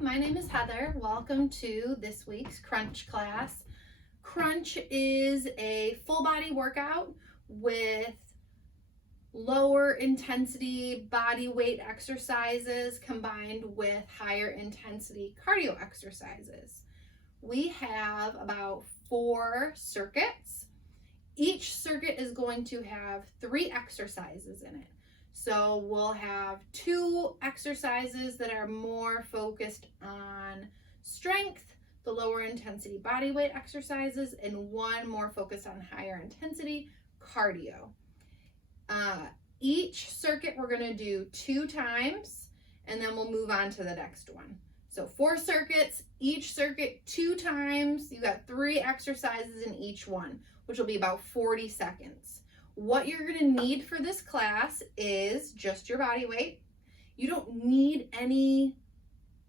my name is Heather. Welcome to this week's Crunch class. Crunch is a full body workout with lower intensity body weight exercises combined with higher intensity cardio exercises. We have about 4 circuits. Each circuit is going to have 3 exercises in it. So we'll have 2 exercises that are more focused on strength, the lower intensity body weight exercises, and 1 more focused on higher intensity cardio. Each circuit we're going to do 2 times, and then we'll move on to the next one. So 4 circuits, each circuit 2 times. You got 3 exercises in each one, which will be about 40 seconds. What you're going to need for this class is just your body weight. You don't need any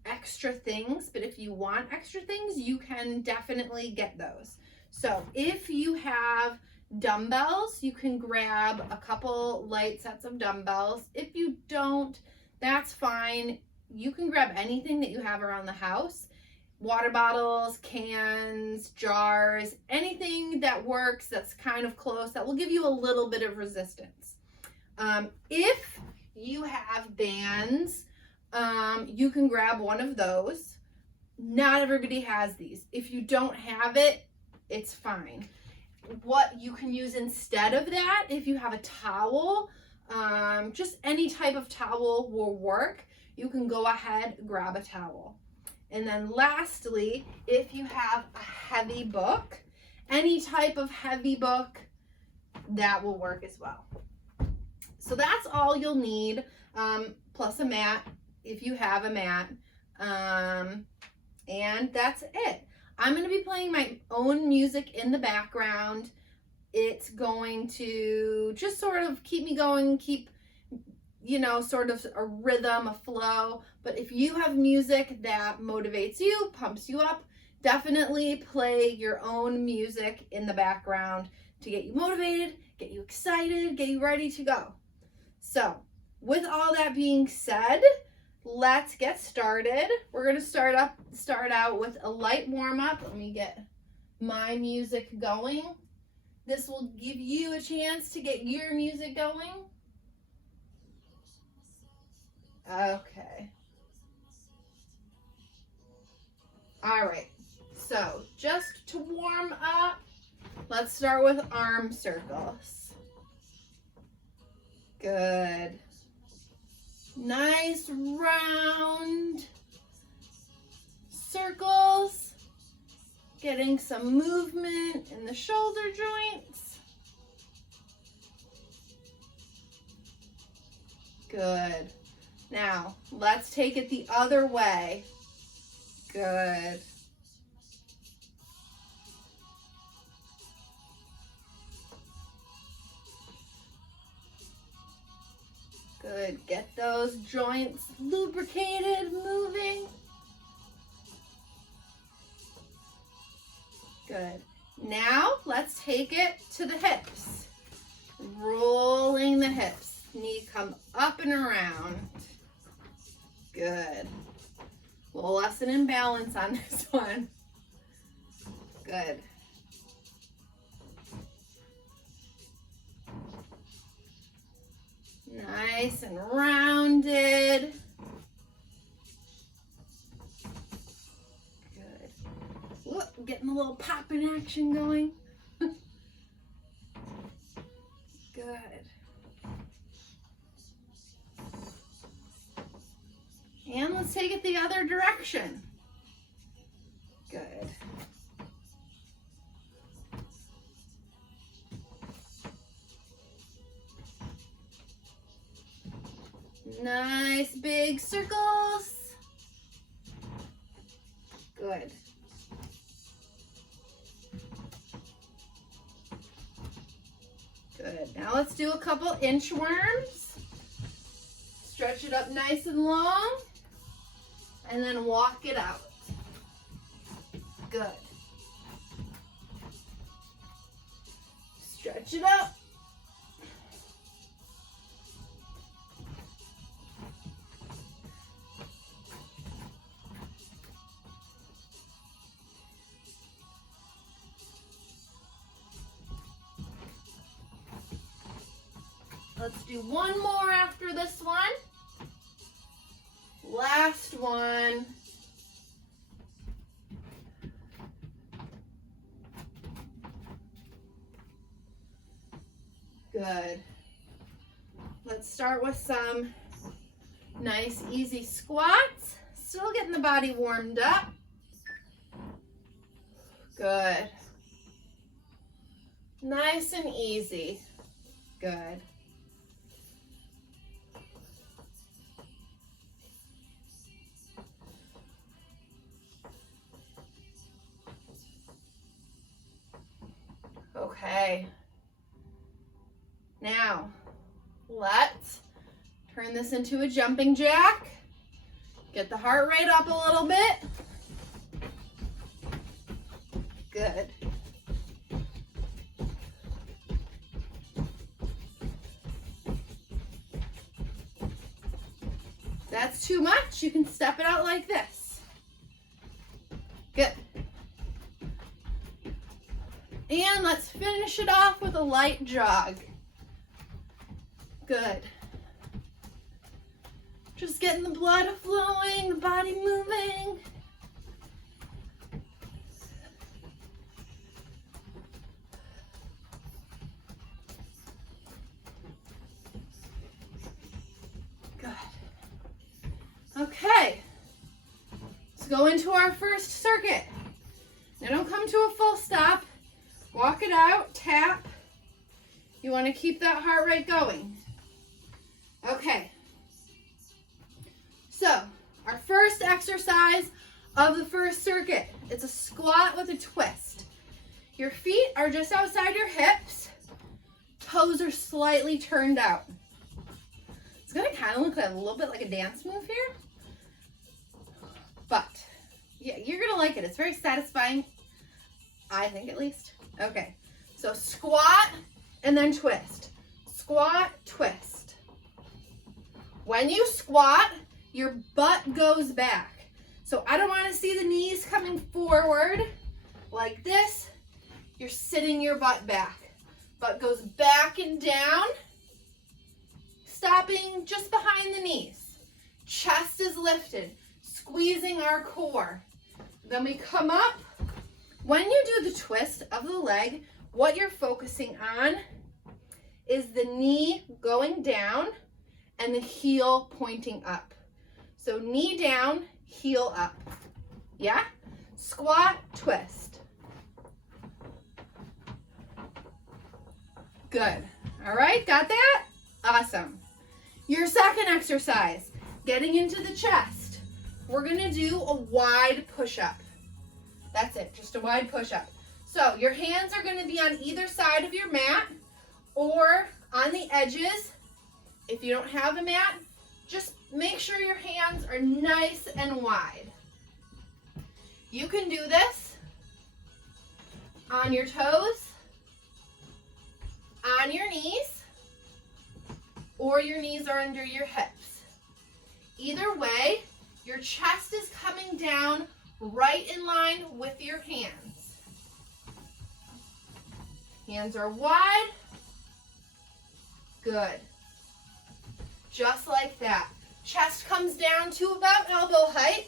extra things, but if you want extra things, you can definitely get those. So if you have dumbbells, you can grab a couple light sets of dumbbells. If you don't, that's fine. You can grab anything that you have around the house. Water bottles, cans, jars, anything that works that's kind of close, that will give you a little bit of resistance. If you have bands, you can grab one of those. Not everybody has these. If you don't have it, it's fine. What you can use instead of that, if you have a towel, just any type of towel will work. You can go ahead, grab a towel. And then lastly, if you have a heavy book, any type of heavy book, that will work as well. So that's all you'll need, plus a mat, if you have a mat, and that's it. I'm going to be playing my own music in the background. It's going to just sort of keep me going, keep, sort of a rhythm, a flow. But if you have music that motivates you, pumps you up, definitely play your own music in the background to get you motivated, get you excited, get you ready to go. So with all that being said, let's get started. We're going to start out with a light warm-up. Let me get my music going. This will give you a chance to get your music going. Okay. All right. So just to warm up, let's start with arm circles. Good. Nice round circles. Getting some movement in the shoulder joints. Good. Now, let's take it the other way. Good. Good. Get those joints lubricated, moving. Good. Now, let's take it to the hips. Rolling the hips. Knee come up and around. Good. A little less than imbalance on this one. Good. Nice and rounded. Good. Whoop, getting a little popping action going. Good. And let's take it the other direction. Good. Nice big circles. Good. Good. Now let's do a couple inchworms. Stretch it up nice and long. And then walk it out. Good. Stretch it up. Let's do one more after this one. Last one. Good. Let's start with some nice, easy squats. Still getting the body warmed up. Good. Nice and easy. Good. Okay. Now, let's turn this into a jumping jack. Get the heart rate up a little bit. Good. That's too much. You can step it out like this. Good. And let's finish it off with a light jog. Good. Just getting the blood flowing, the body moving. Good. Okay. Let's go into our first circuit. Now don't come to a full stop. Walk it out, tap. You want to keep that heart rate going. Okay. So, our first exercise of the first circuit. It's a squat with a twist. Your feet are just outside your hips. Toes are slightly turned out. It's going to kind of look like a little bit like a dance move here. But, yeah, you're going to like it. It's very satisfying. I think at least. Okay. So, squat and then twist. Squat, twist. When you squat, your butt goes back. So I don't want to see the knees coming forward like this. You're sitting your butt back. Butt goes back and down, stopping just behind the knees. Chest is lifted, squeezing our core. Then we come up. When you do the twist of the leg, what you're focusing on is the knee going down and the heel pointing up. So knee down, heel up. Yeah? Squat, twist. Good. All right, got that? Awesome. Your second exercise, getting into the chest. We're gonna do a wide push-up. That's it, just a wide push-up. So your hands are gonna be on either side of your mat or on the edges. If you don't have a mat, just make sure your hands are nice and wide. You can do this on your toes, on your knees, or your knees are under your hips. Either way, your chest is coming down right in line with your hands. Hands are wide. Good. Just like that. Chest comes down to about elbow height.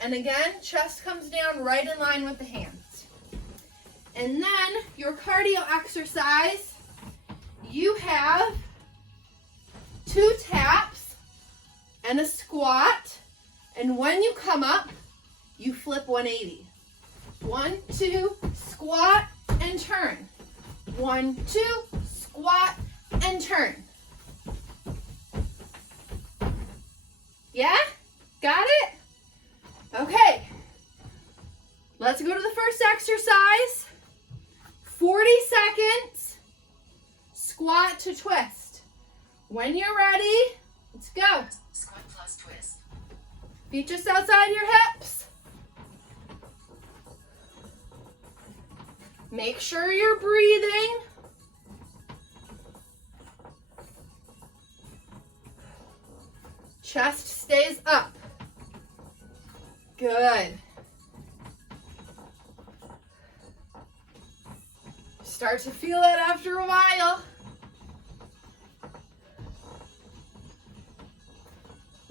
And again, chest comes down right in line with the hands. And then your cardio exercise, you have 2 taps and a squat. And when you come up, you flip 180. 1, 2, squat and turn. 1, 2, squat and turn. Yeah? Got it? Okay. Let's go to the first exercise. 40 seconds. Squat to twist. When you're ready, let's go. Squat plus twist. Feet just outside your hips. Make sure you're breathing. Chest stays up. Good. Start to feel it after a while.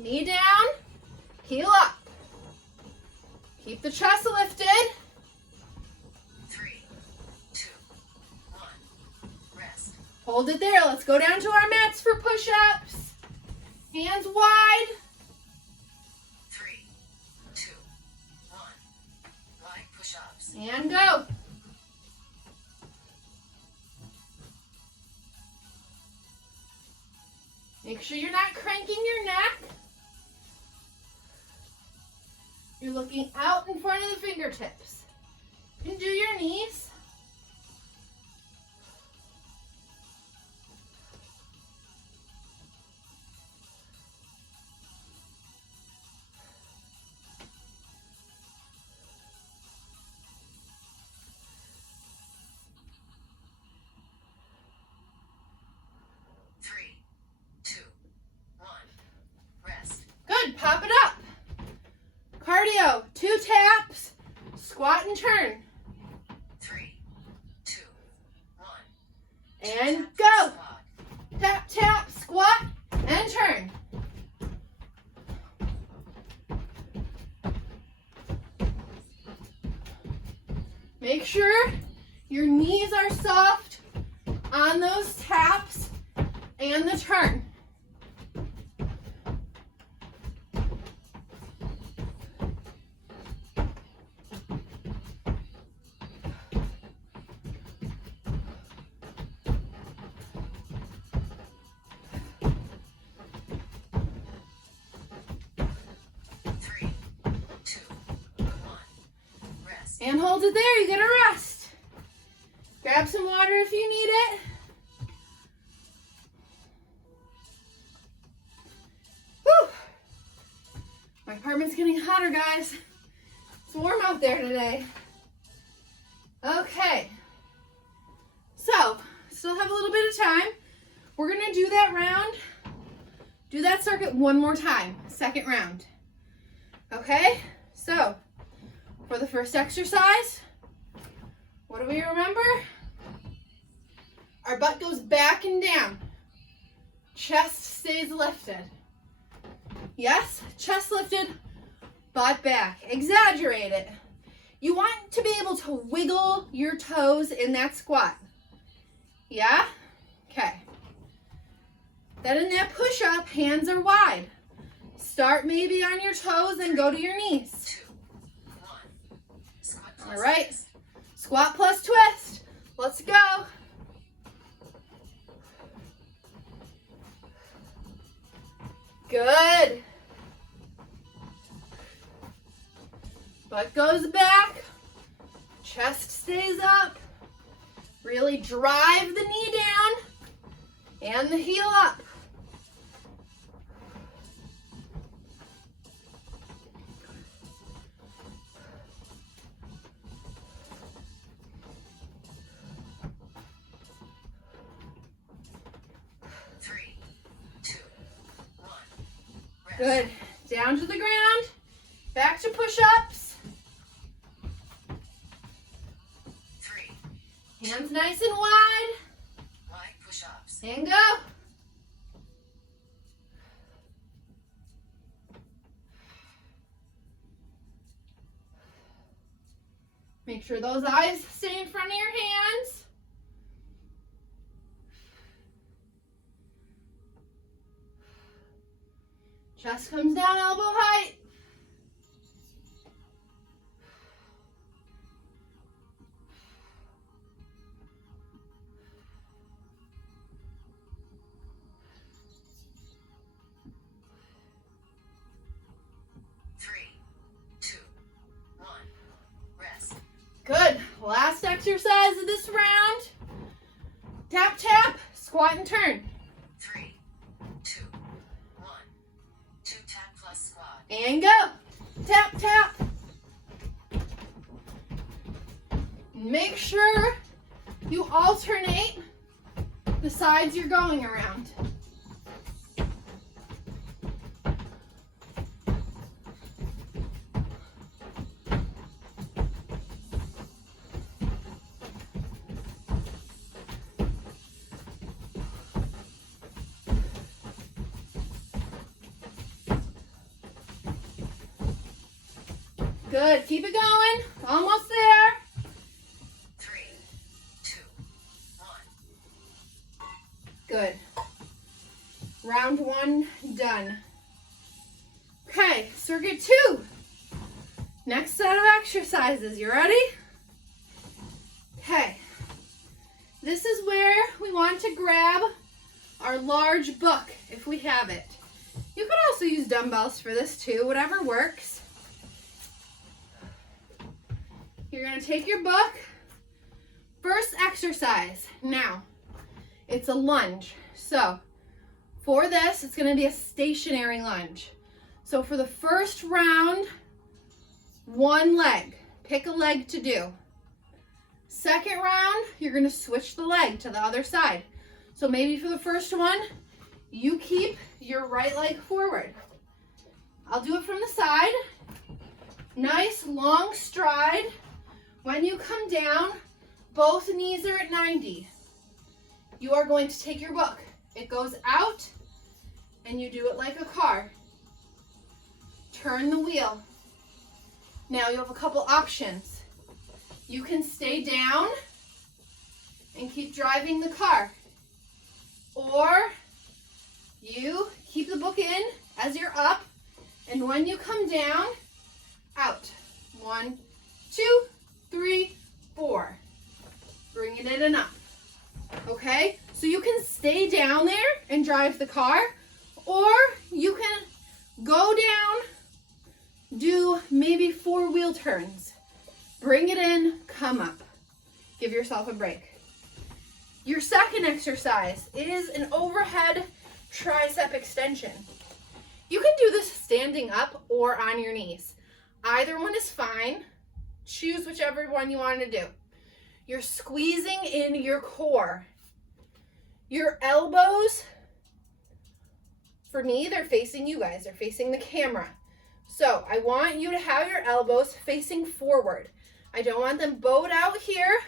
Knee down, heel up. Keep the chest lifted. 3, 2, 1. Rest. Hold it there. Let's go down to our mats for push-ups. Hands wide. 3, 2, 1. Light push-ups. And go. Make sure you're not cranking your neck. You're looking out in front of the fingertips. You can do your knees. Good, pop it up. Cardio, 2 taps, squat and turn. 3, 2, 1. And go. Tap, tap, squat, and turn. Make sure your knees are soft on those taps and the turn. And hold it there, you get a rest. Grab some water if you need it. Whew. My apartment's getting hotter, guys. It's warm out there today. Okay. So, still have a little bit of time. We're gonna do that round. Do that circuit one more time, second round. Okay, so for the first exercise, what do we remember? Our butt goes back and down. Chest stays lifted. Yes, chest lifted, butt back. Exaggerate it. You want to be able to wiggle your toes in that squat. Yeah? Okay. Then in that push-up, hands are wide. Start maybe on your toes and go to your knees. All right, squat plus twist. Let's go. Good. Butt goes back, chest stays up. Really drive the knee down and the heel up. Good. Down to the ground. Back to push-ups. 3. Hands nice and wide. Light push-ups. And go. Make sure those eyes stay in front of your hands. Chest comes down, elbow height. Good. Last exercise of this round. Tap, tap, squat and turn. 3, 2, 1. 2 tap plus squat. And go. Tap, tap. Make sure you alternate the sides you're going around. Good. Keep it going. Almost there. 3, 2, 1. Good. Round 1 done. Okay, circuit 2. Next set of exercises. You ready? Okay. This is where we want to grab our large book if we have it. You could also use dumbbells for this too, whatever works. You're going to take your book. First exercise. Now, it's a lunge. So, for this, it's going to be a stationary lunge. So, for the first round, one leg. Pick a leg to do. Second round, you're going to switch the leg to the other side. So, maybe for the first one, you keep your right leg forward. I'll do it from the side. Nice long stride. When you come down, both knees are at 90. You are going to take your book. It goes out, and you do it like a car. Turn the wheel. Now you have a couple options. You can stay down and keep driving the car. Or you keep the book in as you're up, and when you come down, out. 1, 2, 3, 4. Bring it in and up. Okay? So you can stay down there and drive the car, or you can go down, do maybe 4 wheel turns. Bring it in, come up. Give yourself a break. Your second exercise is an overhead tricep extension. You can do this standing up or on your knees. Either one is fine. Choose whichever one you want to do. You're squeezing in your core. Your elbows, for me, they're facing you guys. They're facing the camera. So I want you to have your elbows facing forward. I don't want them bowed out here.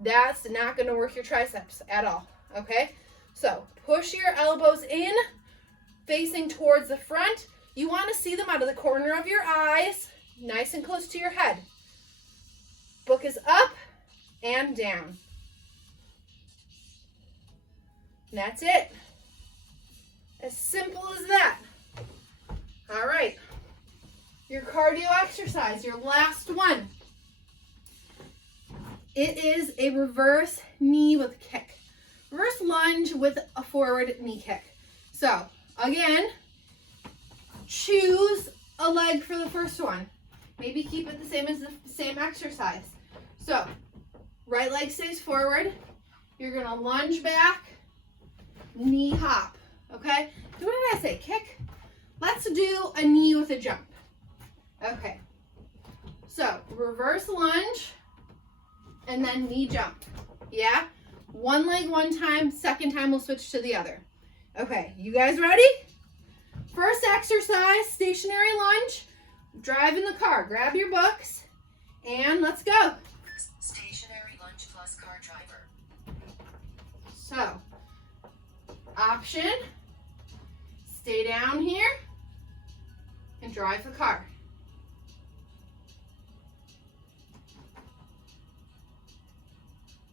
That's not going to work your triceps at all, okay? So push your elbows in, facing towards the front. You want to see them out of the corner of your eyes, nice and close to your head. Book is up and down. And that's it. As simple as that. All right. Your cardio exercise, your last one. It is a reverse knee with kick. Reverse lunge with a forward knee kick. So, again, choose a leg for the first one. Maybe keep it the same as the same exercise. So, right leg stays forward. You're going to lunge back, knee hop. Okay? What did I say? Kick? Let's do a knee with a jump. Okay. So, reverse lunge and then knee jump. Yeah? One leg one time, second time we'll switch to the other. Okay, you guys ready? First exercise, stationary lunge. Drive in the car. Grab your books and let's go. Stationary lunge plus car driver. So, option, stay down here and drive the car.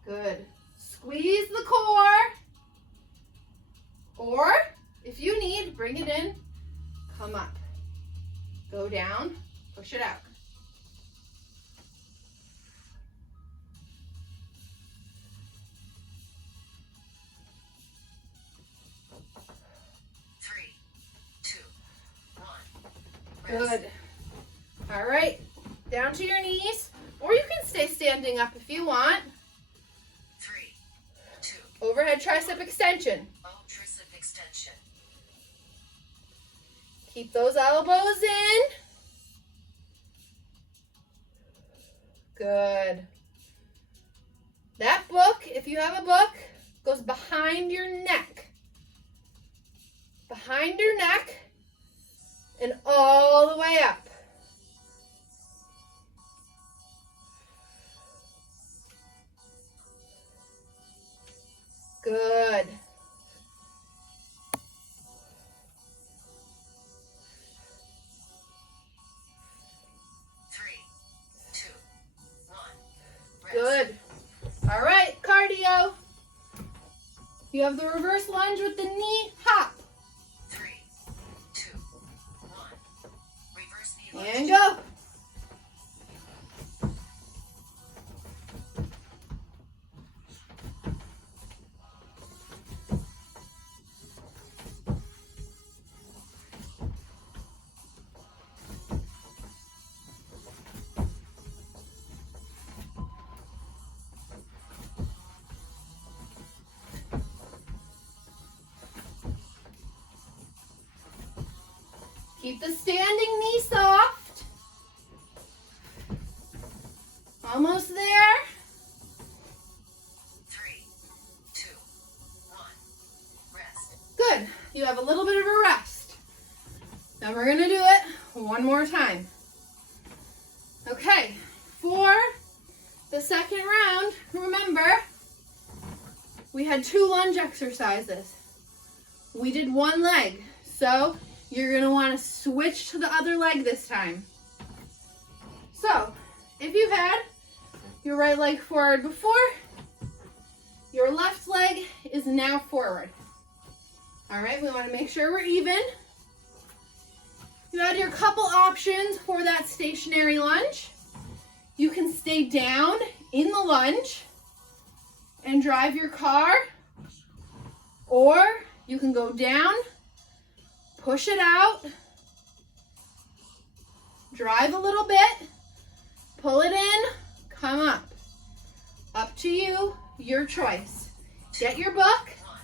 Good. Squeeze the core. Or, if you need, bring it in, come up. Go down, push it out. Three, two, one. Good. All right, down to your knees, or you can stay standing up if you want. 3, 2. Overhead tricep extension. Tricep extension. Keep those elbows in. Good. That book, if you have a book, goes behind your neck. Behind your neck and all the way up. Good. You have the reverse lunge with the knee hop. 3, 2, 1. Reverse knee lunge. And go. Keep the standing knee soft. Almost there. 3, 2, 1. Rest. Good. You have a little bit of a rest. Then we're going to do it one more time. Okay. For the second round, remember, we had 2 lunge exercises. We did one leg. So you're going to want to switch to the other leg this time. So, if you had your right leg forward before, your left leg is now forward. All right, we want to make sure we're even. You had your couple options for that stationary lunge. You can stay down in the lunge and drive your car, or you can go down, push it out, drive a little bit, pull it in, come up. Up to you, your choice. Get your book. 1.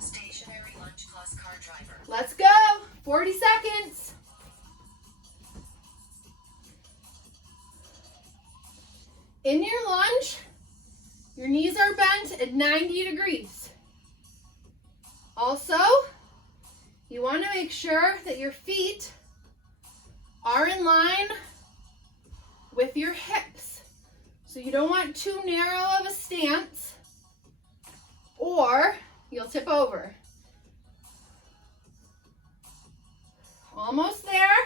Stationary lunge plus car driver. Let's go. 40 seconds. In your lunge, your knees are bent at 90 degrees. Also, you want to make sure that your feet are in line with your hips. So you don't want too narrow of a stance, or you'll tip over. Almost there.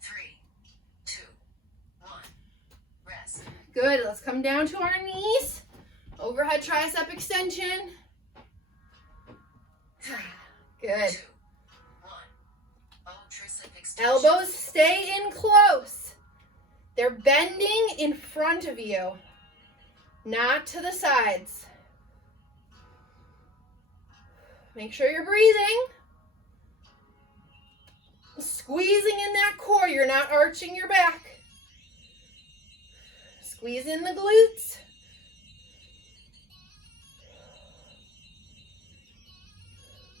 3, 2, 1. Rest. Good. Let's come down to our knees. Overhead tricep extension. 3, Good. 2, 1. Oh, tricep extension. Elbows stay in close. They're bending in front of you, not to the sides. Make sure you're breathing. Squeezing in that core. You're not arching your back. Squeeze in the glutes.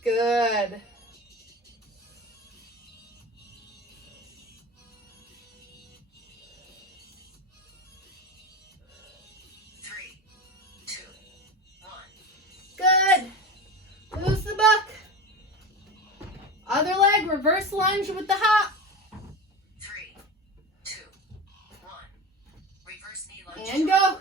Good. Three, 2, 1. Good. Loose the buck. Other leg, reverse lunge with the hop. 3, 2, 1. Reverse knee lunge. And go.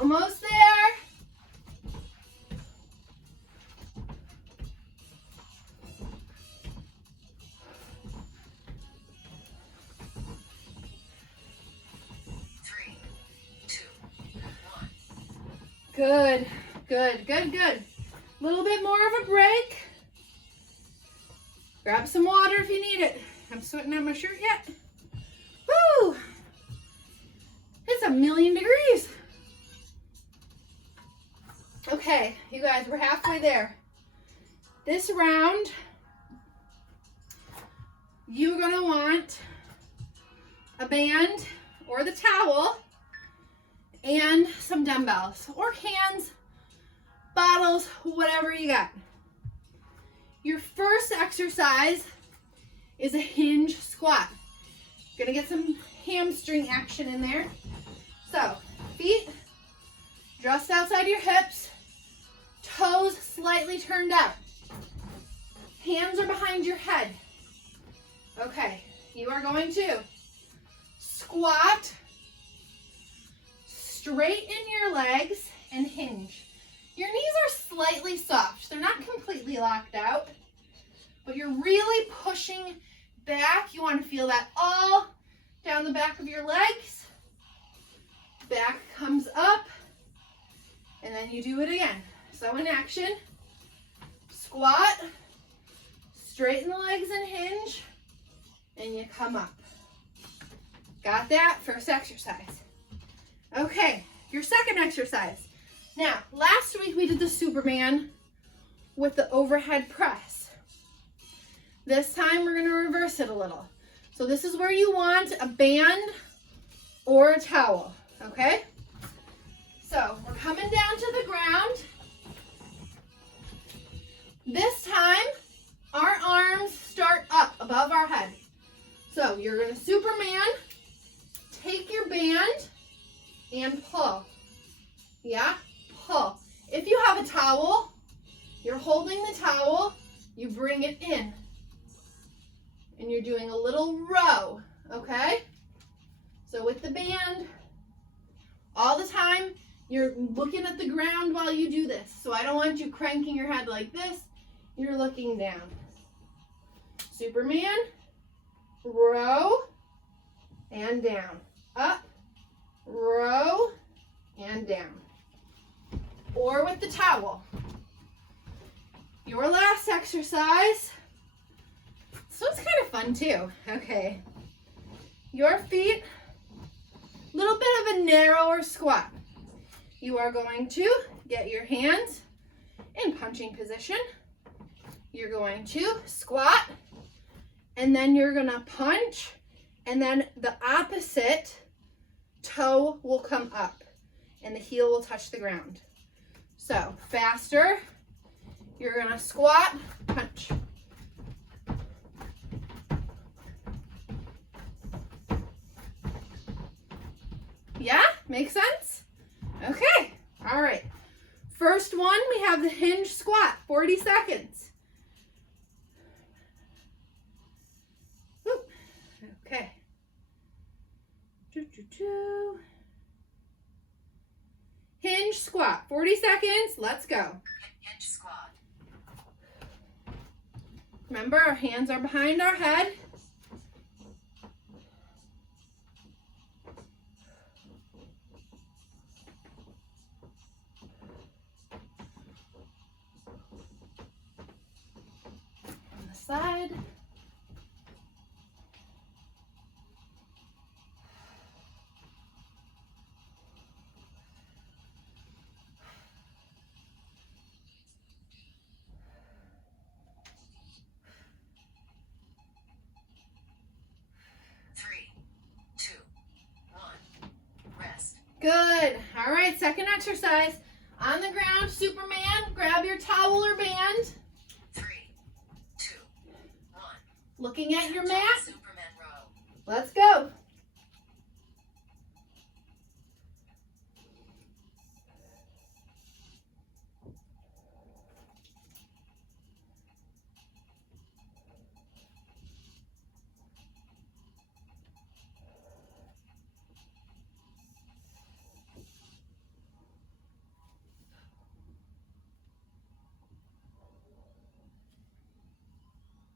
Almost there. Three, 2, 1. Good, good, good, good. A little bit more of a break. Grab some water if you need it. I'm sweating out my shirt yet. Woo! It's 1,000,000 degrees. Okay, you guys, we're halfway there. This round, you're gonna want a band or the towel and some dumbbells or cans, bottles, whatever you got. Your first exercise is a hinge squat. You're gonna get some hamstring action in there. So, feet just outside your hips, toes slightly turned out. Hands are behind your head. Okay, you are going to squat, straighten your legs, and hinge. Your knees are slightly soft. They're not completely locked out, but you're really pushing back. You want to feel that all down the back of your legs. Back comes up, and then you do it again. So in action, squat, straighten the legs and hinge, and you come up. Got that? First exercise. Okay, your second exercise. Now, last week we did the Superman with the overhead press. This time we're gonna reverse it a little. So this is where you want a band or a towel, okay? So we're coming down to the ground. This time, our arms start up above our head. So you're gonna Superman, take your band and pull. Yeah, pull. If you have a towel, you're holding the towel, you bring it in. And you're doing a little row, okay? So with the band, all the time, you're looking at the ground while you do this. So I don't want you cranking your head like this. You're looking down. Superman, row, and down. Up, row, and down. Or with the towel. Your last exercise. This one's kind of fun too. Okay. Your feet, a little bit of a narrower squat. You are going to get your hands in punching position. You're going to squat, and then you're gonna punch, and then the opposite toe will come up, and the heel will touch the ground. So faster, you're gonna squat, punch. Yeah, makes sense? Okay, all right. First one, we have the hinge squat, 40 seconds. Ooh, okay. Hinge squat, 40 seconds, let's go. Hinge squat. Remember, our hands are behind our head. On the side. Good. All right, second exercise. On the ground, Superman, grab your towel or band. 3, 2, 1. Looking at your mat. Superman row. Let's go.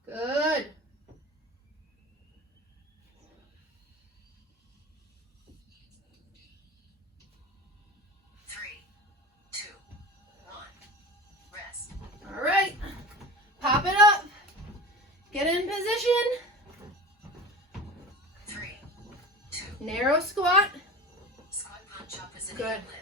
Good. Three, 2, 1. Rest. All right. Pop it up. Get in position. 3, 2. Narrow squat. Squat punch opposite Good. hip lift.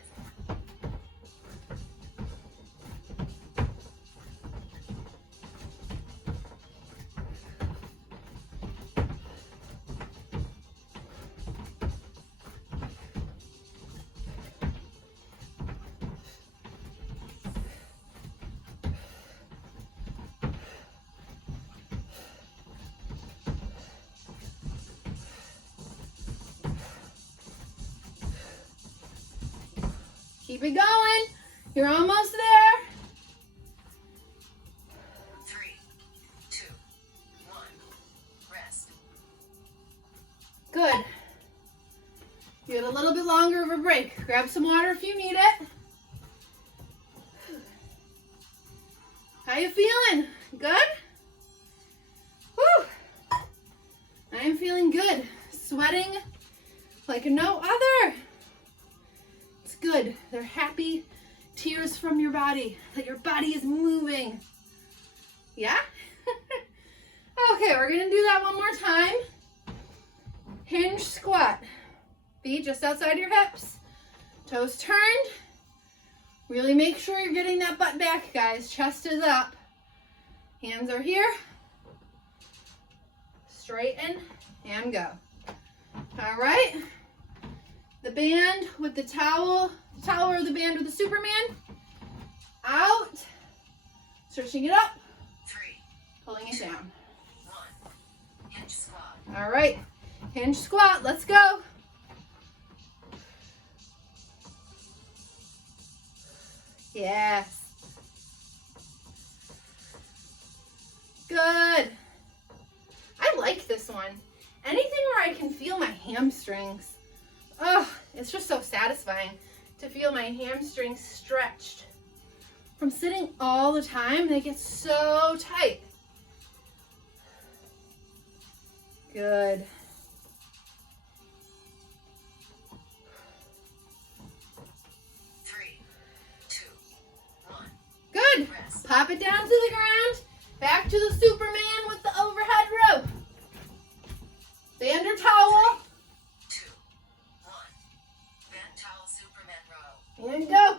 Keep it going. You're almost there. 3, 2, 1. Rest. Good. You get a little bit longer of a break. Grab some water if you need it. How you feeling? Good? Whew. I am feeling good. Sweating like no other. It's good. They're happy tears from your body, that your body is moving. Yeah? Okay, we're gonna do that one more time. Hinge squat. Feet just outside your hips. Toes turned. Really make sure you're getting that butt back, guys. Chest is up. Hands are here. Straighten and go. All right. The band with the towel or the band with the Superman. Out. Stretching it up. 3, Pulling it down. 1. Hinge squat. All right. Hinge squat. Let's go. Yes. Good. I like this one. Anything where I can feel my hamstrings. Oh, it's just so satisfying to feel my hamstrings stretched. From sitting all the time, they get so tight. Good. Good. Pop it down to the ground. Back to the Superman with the overhead rope. Band or towel. 2, 1. Band towel Superman row. And go.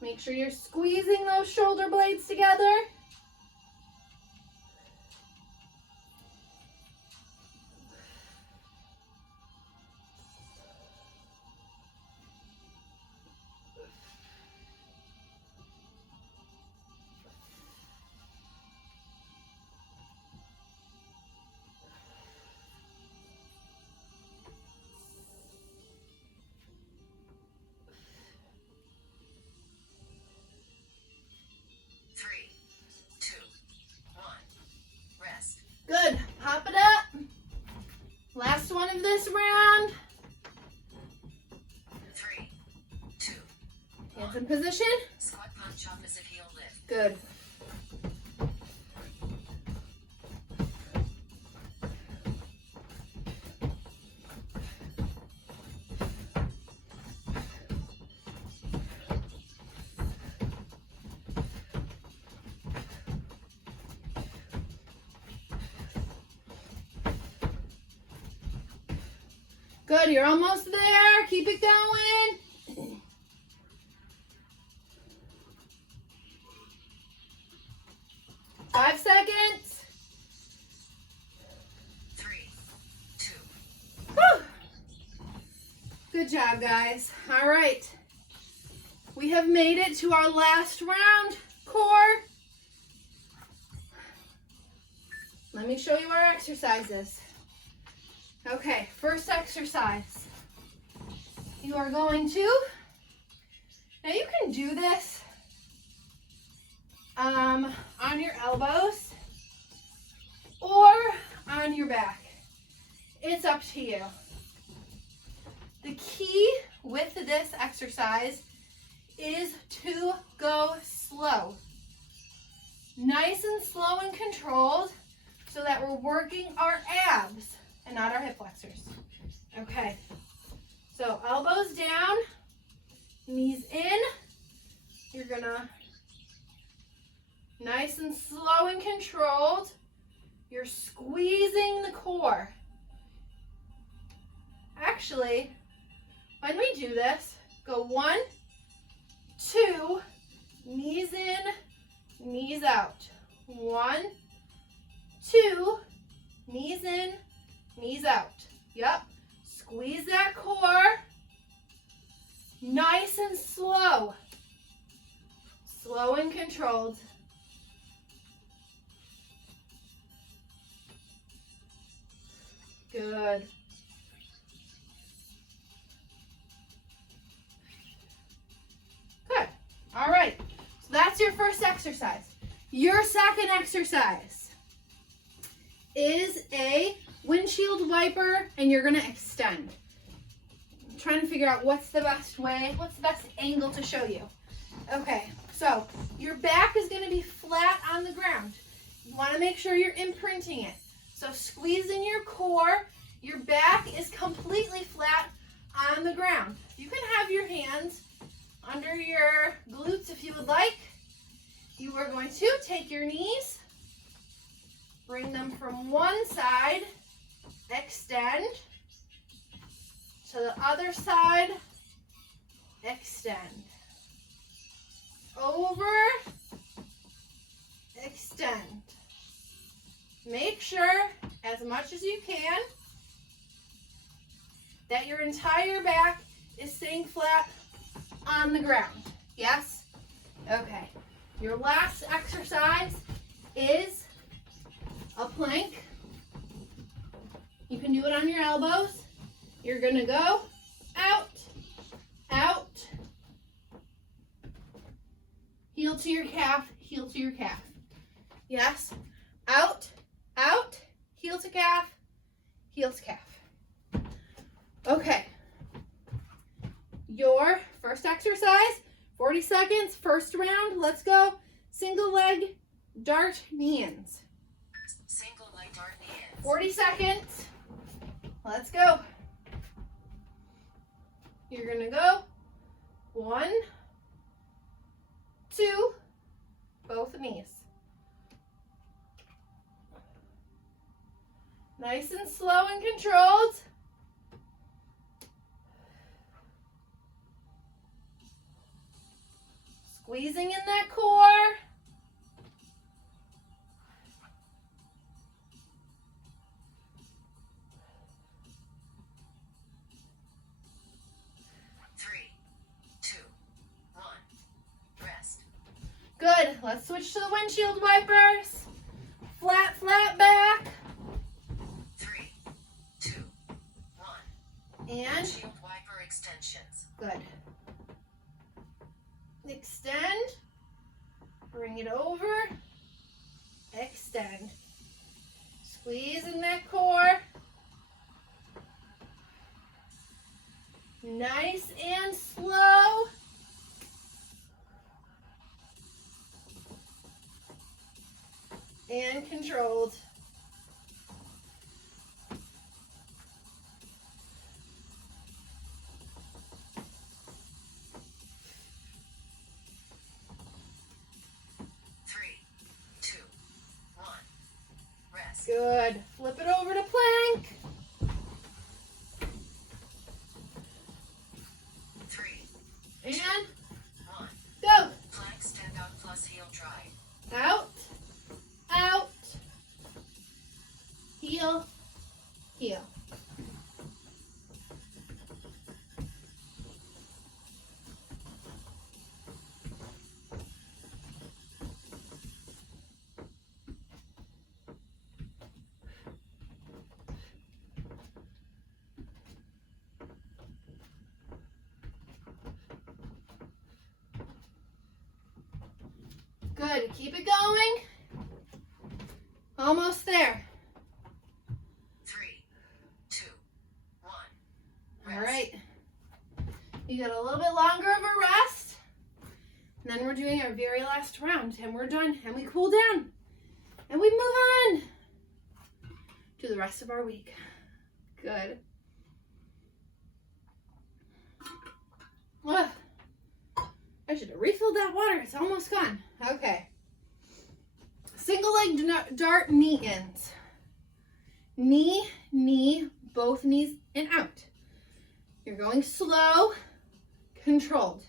Make sure you're squeezing those shoulder blades together. Good. Pop it up. Last one of this round. 3, 2. Hands in position. Squat punch opposite heel lift. Good. Good, you're almost there. Keep it going. Five seconds. 3, 2. Whew. Good job, guys. All right. We have made it to our last round, core. Let me show you our exercises. Okay, first exercise. You are going to, now you can do this on your elbows or on your back. It's up to you. The key with this exercise is to go slow. Nice and slow and controlled so that we're working our abs and not our hip flexors. Okay, so elbows down, knees in. You're gonna, nice and slow and controlled, you're squeezing the core. Actually, when we do this, go 1, 2, knees in, knees out. 1, 2, knees in, knees out. Yep. Squeeze that core. Nice and slow. Slow and controlled. Good. Good. All right. So that's your first exercise. Your second exercise is a windshield wiper, and you're gonna extend. I'm trying to figure out what's the best way, what's the best angle to show you. Okay, so your back is gonna be flat on the ground. You wanna make sure you're imprinting it. So squeeze in your core, your back is completely flat on the ground. You can have your hands under your glutes if you would like. You are going to take your knees, bring them from one side, extend, to the other side, extend, over, extend. Make sure, as much as you can, that your entire back is staying flat on the ground. Yes? Okay. Your last exercise is a plank. You can do it on your elbows. You're gonna go out, out, heel to your calf, heel to your calf. Yes? Out, out, heel to calf, heel to calf. Okay. Your first exercise, 40 seconds, first round. Let's go. Single leg dart knee-ins. Single leg dart knee-ins. 40 seconds. Let's go. You're gonna go 1, 2, both knees. Nice and slow and controlled. Squeezing in that core. Good. Let's switch to the windshield wipers. Flat, flat back. 3, 2, 1. And Windshield wiper extensions. good. Extend. Bring it over. Extend. Squeeze in that core. Nice and slow. And controlled. Good. Flip it over to plank. 3, And 1. go. Plank stand up plus heel try. Out, out, heel, heel. Good. Keep it going. Almost there. 3, 2, 1. All right. You got a little bit longer of a rest. And then we're doing our very last round. And we're done. And we cool down. And we move on to the rest of our week. Good. Ugh. I should have refilled that water. It's almost gone. Okay. Single leg dart knee-ins. Knee, knee, both knees, and out. You're going slow, controlled.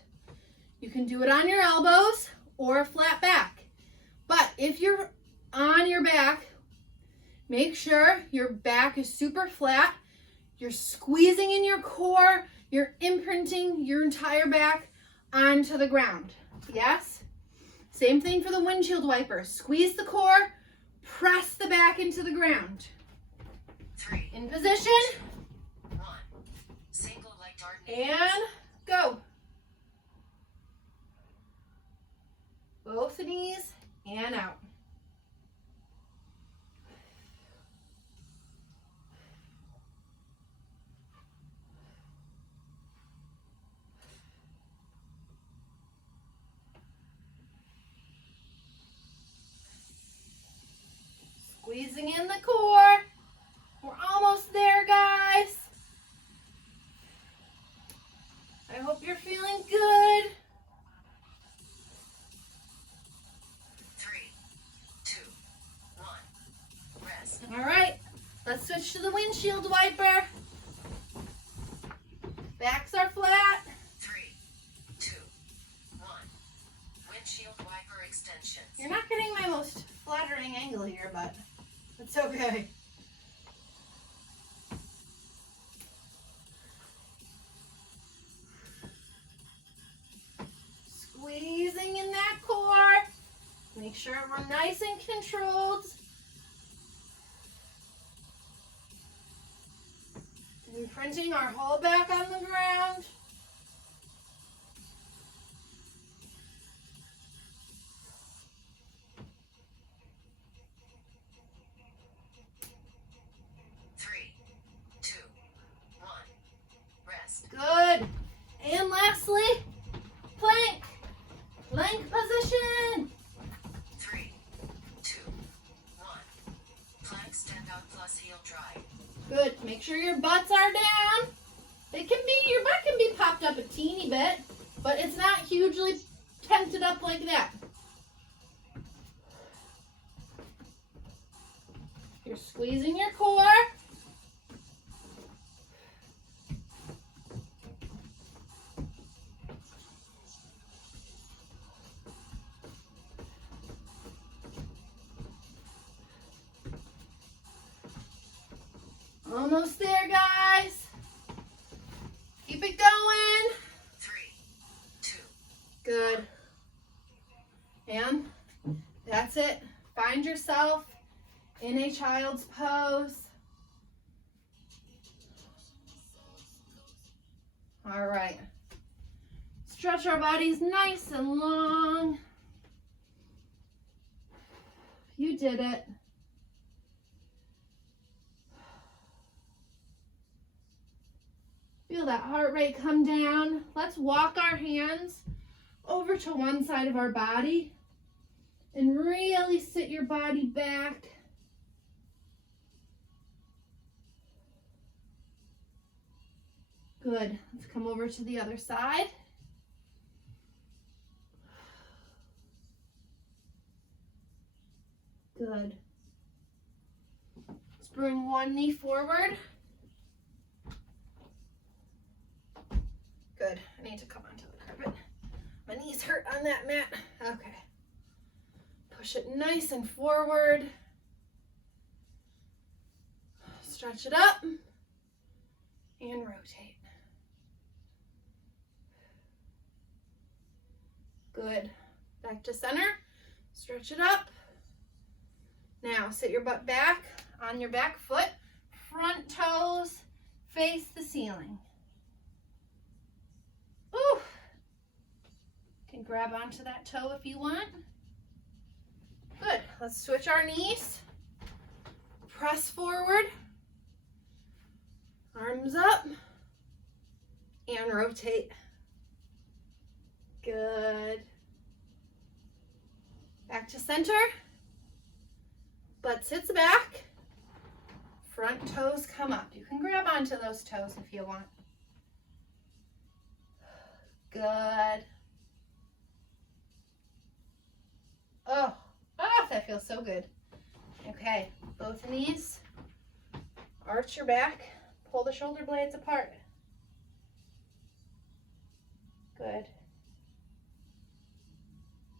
You can do it on your elbows or a flat back. But if you're on your back, make sure your back is super flat. You're squeezing in your core. You're imprinting your entire back onto the ground. Yes? Same thing for the windshield wipers. Squeeze the core, press the back into the ground. 3, In position, 1. Single leg dart and go. Both knees and out. Squeezing in the core. We're almost there, guys. I hope you're feeling good. 3, 2, 1. Rest. All right, let's switch to the windshield wiper. Backs are flat. 3, 2, 1. Windshield wiper extensions. You're not getting my most flattering angle here, but it's okay. Squeezing in that core. Make sure we're nice and controlled. Imprinting our whole back on the ground. Good. And lastly, plank. Plank position. 3, 2, 1. Plank stand up plus heel drive. Good. Make sure your butts are down. Your butt can be popped up a teeny bit, but it's not hugely tented up like that. You're squeezing your core. Almost there, guys. Keep it going. 3, 2. Good. And that's it. Find yourself in a child's pose. All right. Stretch our bodies nice and long. You did it. Feel that heart rate come down. Let's walk our hands over to one side of our body and really sit your body back. Good. Let's come over to the other side. Good. Let's bring one knee forward. Good. I need to come onto the carpet. My knees hurt on that mat. Okay. Push it nice and forward. Stretch it up and rotate. Good. Back to center. Stretch it up. Now sit your butt back on your back foot. Front toes face the ceiling. Ooh. Can grab onto that toe if you want. Good. Let's switch our knees. Press forward. Arms up. And rotate. Good. Back to center. Butt sits back. Front toes come up. You can grab onto those toes if you want. Good. Oh, that feels so good. Okay, both knees. Arch your back. Pull the shoulder blades apart. Good.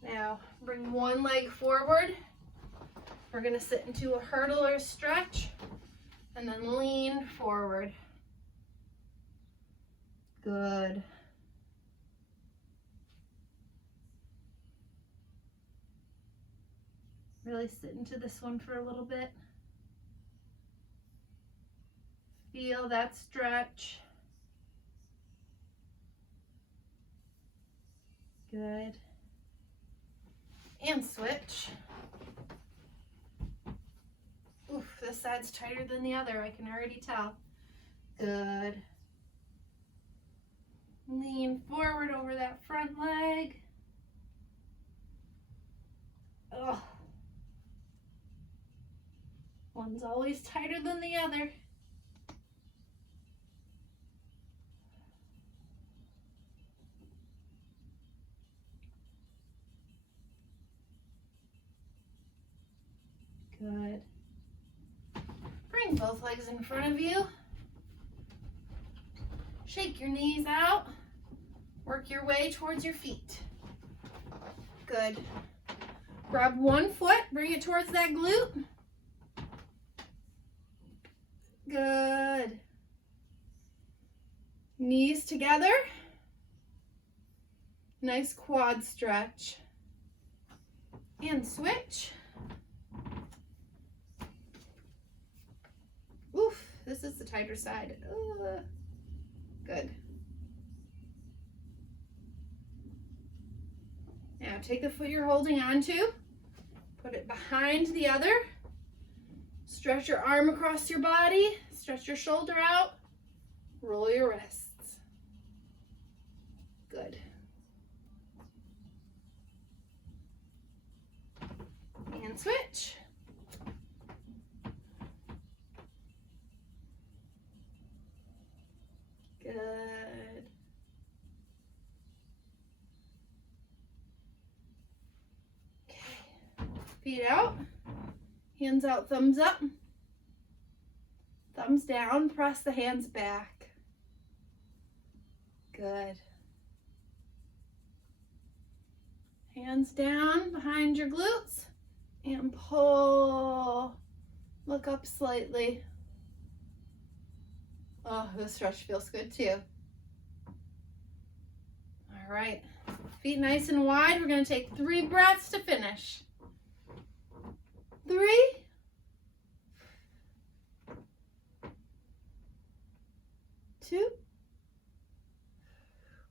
Now, bring one leg forward. We're going to sit into a hurdle or stretch and then lean forward. Good. Really sit into this one for a little bit. Feel that stretch. Good. And switch. Oof, this side's tighter than the other, I can already tell. Good. Lean forward over that front leg. Oh. One's always tighter than the other. Good. Bring both legs in front of you. Shake your knees out. Work your way towards your feet. Good. Grab one foot, bring it towards that glute. Good. Knees together. Nice quad stretch. And switch. Oof, this is the tighter side. Good. Now take the foot you're holding on to, put it behind the other, stretch your arm across your body, stretch your shoulder out, roll your wrists. Good. And switch. Good. Feet out, hands out, thumbs up, thumbs down, press the hands back. Good. Hands down behind your glutes and pull. Look up slightly. Oh, this stretch feels good too. All right, feet nice and wide. We're gonna take 3 breaths to finish. 3, 2,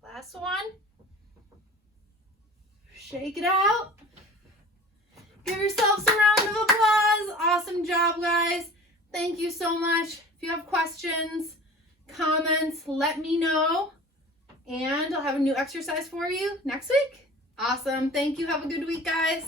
last one. Shake it out. Give yourselves a round of applause. Awesome job, guys. Thank you so much. If you have questions, comments, let me know. And I'll have a new exercise for you next week. Awesome. Thank you. Have a good week, guys.